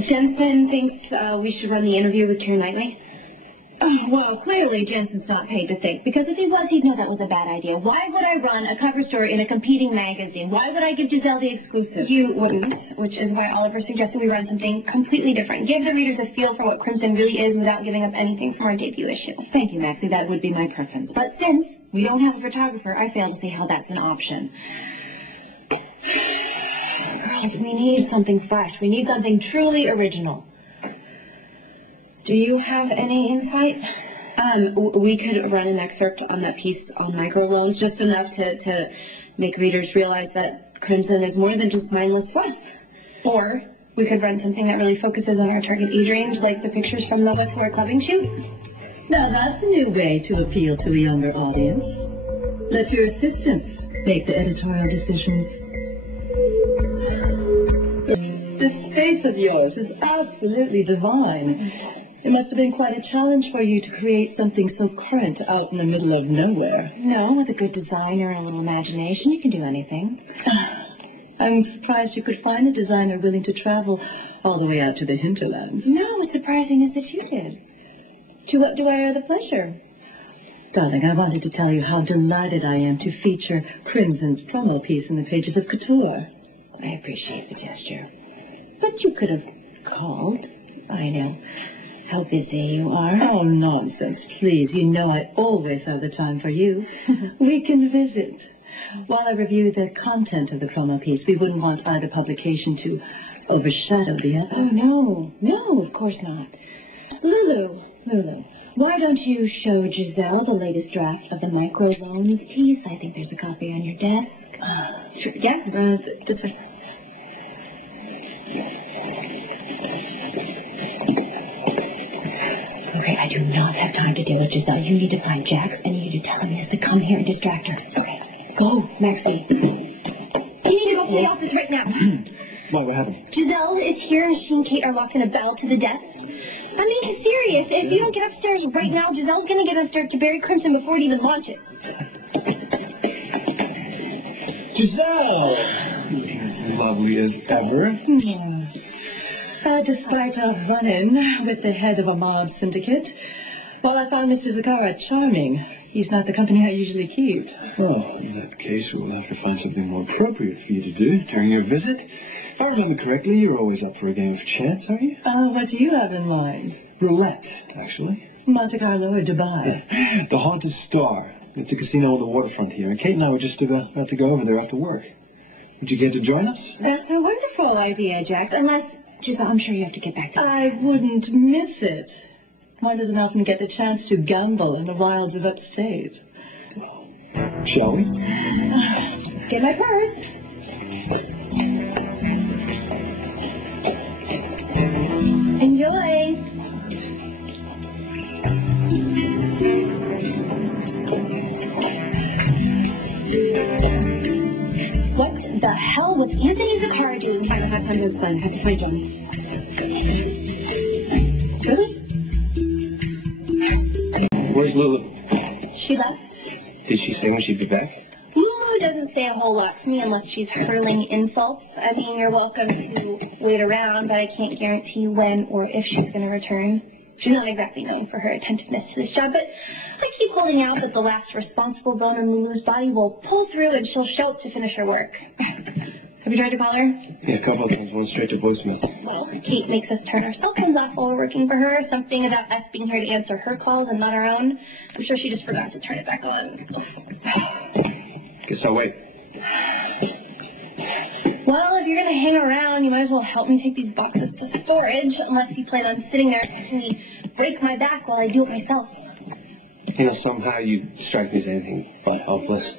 Jensen thinks we should run the interview with Keira Knightley. Well, clearly Jensen's not paid to think, because if he was, he'd know that was a bad idea. Why would I run a cover story in a competing magazine? Why would I give Giselle the exclusive? You wouldn't, which is why Oliver suggested we run something completely different. Give the readers a feel for what Crimson really is without giving up anything from our debut issue. Thank you, Maxie. That would be my preference. But since we don't have a photographer, I fail to see how that's an option. Girls, we need something fresh. We need something truly original. Do you have any insight? We could run an excerpt on that piece on microloans, just enough to make readers realize that Crimson is more than just mindless fluff. Or we could run something that really focuses on our target age range, like the pictures from the What's Wear clubbing shoot. Now that's a new way to appeal to a younger audience. Let your assistants make the editorial decisions. This face of yours is absolutely divine. It must have been quite a challenge for you to create something so current out in the middle of nowhere. No, with a good designer and a little imagination, you can do anything. I'm surprised you could find a designer willing to travel all the way out to the hinterlands. No, what's surprising is that you did. To what do I owe the pleasure? Darling, I wanted to tell you how delighted I am to feature Crimson's promo piece in the pages of Couture. I appreciate the gesture. But you could have called. I know how busy you are. Oh, nonsense, please. You know I always have the time for you. We can visit. While I review the content of the promo piece, we wouldn't want either publication to overshadow the other. Oh, no, of course not. Lulu, why don't you show Giselle the latest draft of the microloans piece? I think there's a copy on your desk. Sure, yeah, this way. Okay, I do not have time to deal with Giselle. You need to find Jax, and you need to tell him he has to come here and distract her. Okay, go, Maxie. You need to go to the office right now. What happened? Giselle is here, and she and Kate are locked in a battle to the death. I'm being serious. If you don't get upstairs right now, Giselle's gonna get up there to bury Crimson before it even launches. Giselle! As lovely as ever. Despite a run-in with the head of a mob syndicate, while I found Mr. Zakara charming, he's not the company I usually keep. Oh, in that case, we'll have to find something more appropriate for you to do during your visit. If I remember correctly, you're always up for a game of chance, are you? What do you have in mind? Roulette, actually. Monte Carlo or Dubai? The Haunted Star. It's a casino on the waterfront here, and Kate and I were just about to go over there after work. Would you care to join us? That's a wonderful idea, Jax. Unless, Giselle, I'm sure you have to get back to I wouldn't miss it. One doesn't often get the chance to gamble in the wilds of upstate. Shall we? Just get my purse. Enjoy. What the hell was Anthony Zakara doing? I don't have time to explain. I have to find Johnny. Really? Where's Lulu? She left. Did she say when she'd be back? Lulu doesn't say a whole lot to me unless she's hurling insults. I mean, you're welcome to wait around, but I can't guarantee when or if she's going to return. She's not exactly known for her attentiveness to this job, but I keep holding out that the last responsible bone in Lulu's body will pull through and she'll show up to finish her work. Have you tried to call her? Yeah, a couple of times. Went straight to voicemail. Well, Kate makes us turn our cell phones off while we're working for her. Something about us being here to answer her calls and not our own. I'm sure she just forgot to turn it back on. Guess I'll wait. Well, if you're going to hang around, you might as well help me take these boxes to storage, unless you plan on sitting there watching me break my back while I do it myself. You know, somehow you strike me as anything but helpless.